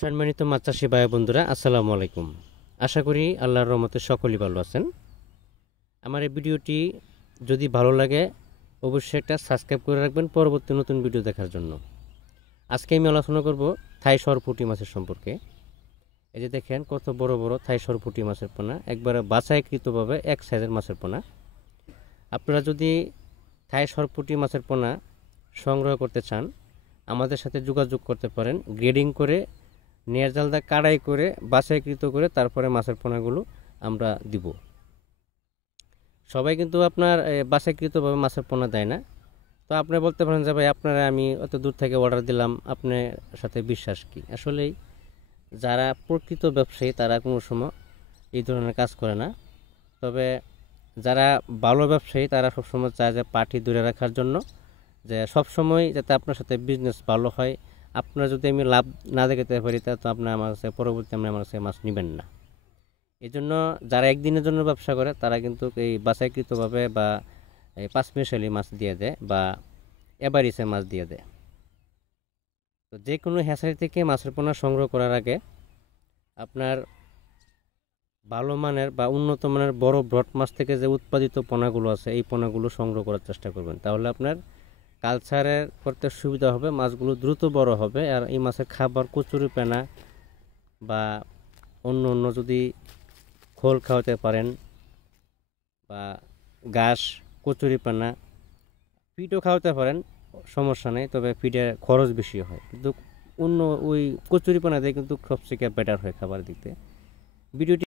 সম্মানিত মাছ চাষি ভাই বন্ধুরা, আসসালামু আলাইকুম। আশা করি আল্লাহর রহমতে সকলেই ভালো আছেন। আমার এই ভিডিওটি যদি ভালো লাগে অবশ্যই একটা সাবস্ক্রাইব করে রাখবেন পরবর্তী নতুন ভিডিও দেখার জন্য। আজকে আমি আলোচনা করব থাই সরপুঁটি মাছের সম্পর্কে। এই যে দেখেন কত বড় বড় থাই সরপুঁটি মাছের পোনা, একবারে বাছাইকৃতভাবে এক সাইজের মাছের পোনা। আপনারা যদি থাই সরপুঁটি মাছের পোনা সংগ্রহ করতে চান আমাদের সাথে যোগাযোগ করতে পারেন। গ্রেডিং করে নেয়ার জালদা কাড়াই করে বাছাইকৃত করে তারপরে মাছের পোনাগুলো আমরা দিব। সবাই কিন্তু আপনার বাছাইকৃতভাবে মাছের পোনা দেয় না। তো আপনি বলতে পারেন যে ভাই আপনারা আমি অত দূর থেকে অর্ডার দিলাম, আপনার সাথে বিশ্বাস কি? আসলেই যারা প্রকৃত ব্যবসায়ী তারা কোনো সময় এই ধরনের কাজ করে না। তবে যারা ভালো ব্যবসায়ী তারা সবসময় চায় যে পার্টি দূরে রাখার জন্য, যে সবসময় যাতে আপনার সাথে বিজনেস ভালো হয়। আপনার যদি আমি লাভ না দেখাতে পারি তা তো আপনার আমার কাছে পরবর্তী আপনি আমার কাছে মাছ নেবেন না। এই জন্য যারা একদিনের জন্য ব্যবসা করে তারা কিন্তু এই বাছাইকৃতভাবে বা এই পাঁচমিশালি মাছ দিয়ে দেয় বা এভারেজে মাছ দিয়ে দেয়। তো যে কোনো হ্যাচারি থেকে মাছের পোনা সংগ্রহ করার আগে আপনার ভালো মানের বা উন্নত মানের বড় ব্রড মাছ থেকে যে উৎপাদিত পোনাগুলো আছে এই পোনাগুলো সংগ্রহ করার চেষ্টা করবেন। তাহলে আপনার কালচারের করতে সুবিধা হবে, মাছগুলো দ্রুত বড় হবে। আর এই মাছের খাবার কচুরিপানা বা অন্য অন্য যদি খোল খাওয়াতে পারেন বা ঘাস, কচুরিপানা, ফিডও খাওয়াতে পারেন, সমস্যা নেই। তবে ফিডের খরচ বেশি হয়, কিন্তু অন্য ওই কচুরিপানা দিয়ে কিন্তু সবথেকে বেটার হয় খাবার দিক দিয়ে। ভিডিওটি